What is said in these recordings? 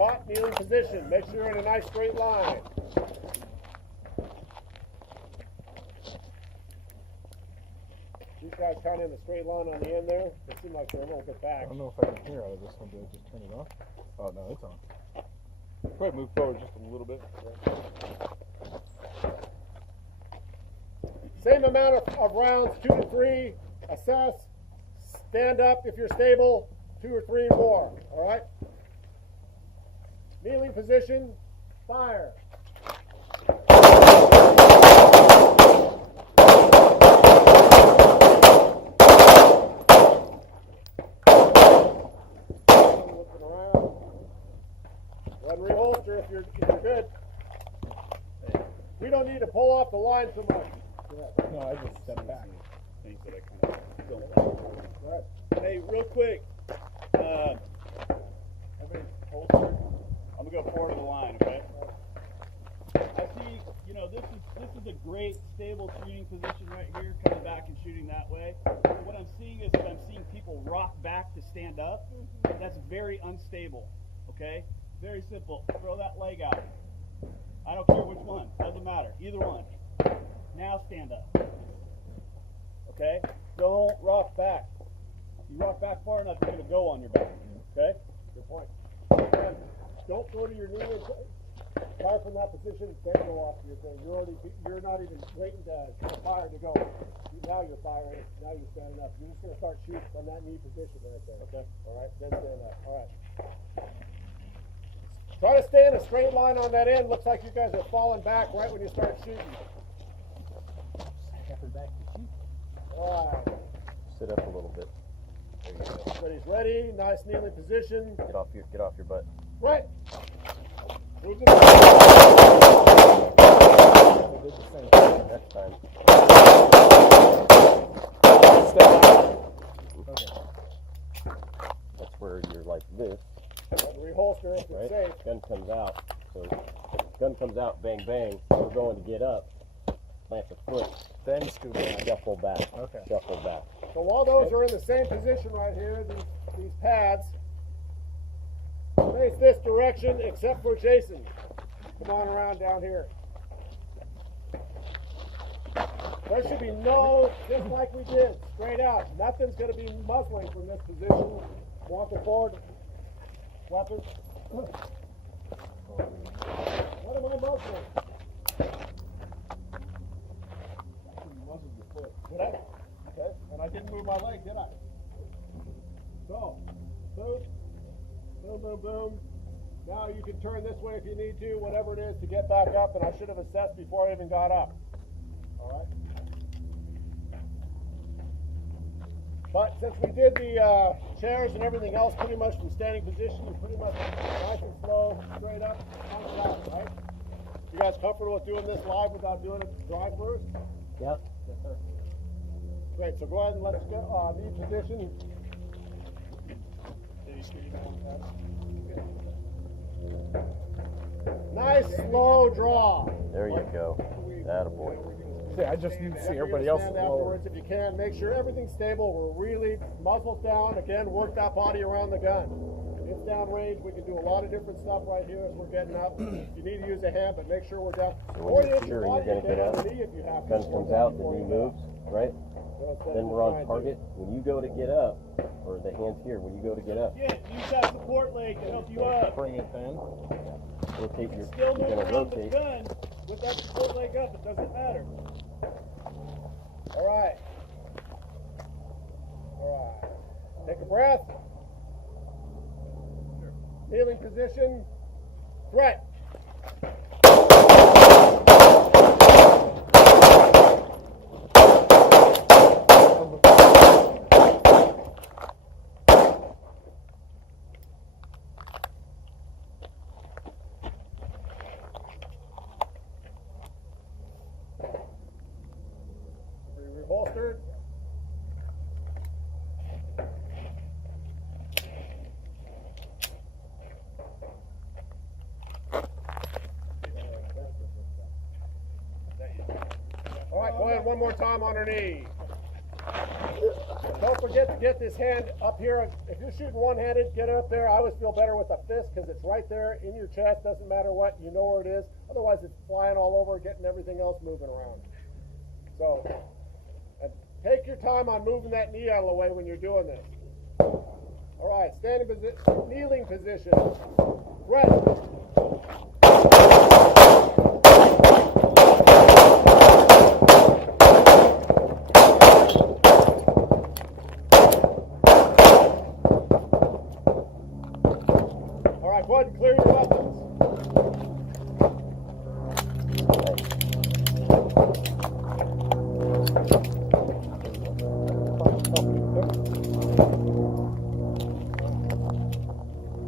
caught, kneeling position. Make sure you're in a nice straight line. These guys kind of in the straight line on the end there. They seem like they're a little bit back. I don't know if I can hear out of this one. Do I just turn it off? Oh, no, it's on. Probably move forward just a little bit. Same amount of rounds, 2 to 3. Assess. Stand up if you're stable. 2 or 3 more. All right? Kneeling position. Fire. Looking around. Run reholster if you're good. We don't need to pull off the line so much. No, I just step back. Things that I kind of don't like. Hey, real quick. Everybody's holstered. I'm gonna go forward of the line, okay? I see, you know, this is a great stable shooting position right here, coming back and shooting that way. What I'm seeing is that I'm seeing people rock back to stand up. That's very unstable, okay? Very simple. Throw that leg out. I don't care which one. Doesn't matter. Either one. Now stand up. Okay? Don't rock back. You rock back far enough, you're going to go on your back. Okay? Good point. And don't go to your knee and fire from that position. Then go off your thing. You're not even waiting to fire to go. Now you're firing. Now you're standing up. You're just going to start shooting from that knee position right there. Okay? All right? Then stand up. All right. Try to stay in a straight line on that end. Looks like you guys are falling back right when you start shooting. Back to shoot. All right. Sit up a little bit. There you go. Everybody's ready. Nice kneeling position. Get off your butt. Right. Move the We'll do the same thing next time. Step back. Okay. That's where you're like this. reholster if Right? it's safe. Gun comes out. So gun comes out, bang, bang. We're going to get up. Plant the foot. Then scoop back. Shuffle back. Okay. Shuffle back. So while those are in the same position right here, these pads, face this direction except for Jason. Come on around down here. There should be no, just like we did, straight out. Nothing's going to be muzzling from this position. Walking forward. Weapons. What am I muzzling? You muzzled your foot. Did I? Okay. And I didn't move my leg, did I? So, boom, boom, boom, boom. Now you can turn this way if you need to, whatever it is, to get back up. And I should have assessed before I even got up. All right. But since we did the chairs and everything else pretty much from standing position, you pretty much nice and slow, straight up, punch out, right? You guys comfortable with doing this live without doing it dry first? Yep. Yes, sir. Great, so go ahead and let's get lead position. Nice slow draw. There you go. Attaboy. See, I just need to see everybody else stand lower. afterwards if you can. Make sure everything's stable. We're really muzzles down. Again, work that body around the gun. It's downrange. We can do a lot of different stuff right here as we're getting up. You need to use a hand, but make sure we're down. So when you're sure you're going to get up, if you have gun comes out, the knee moves, right? Then we're on target. When you go to get up, or the hand's here, when you go to get up, Yeah, use that support leg to help you up. Bring it then. rotate your, Still you're move going to around the rotate. gun with that support leg up. It doesn't matter. All right. All right. Take a breath. Kneeling position. Threat. Reholstered. All right, go ahead one more time on her knee. Don't forget to get this hand up here. If you're shooting one-handed, get it up there. I always feel better with a fist because it's right there in your chest. Doesn't matter what, you know where it is. Otherwise, it's flying all over, getting everything else moving around. So, and take your time on moving that knee out of the way when you're doing this. All right, standing position, kneeling position. Rest. Go ahead and clear your weapons.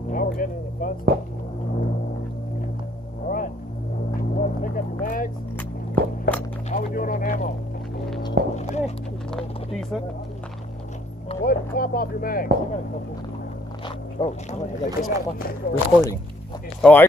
Now we're getting into the fun stuff. All right. Go ahead and pick up your mags. How are we doing on ammo? Decent. Go ahead and top off your mags. Oh, recording. Oh, I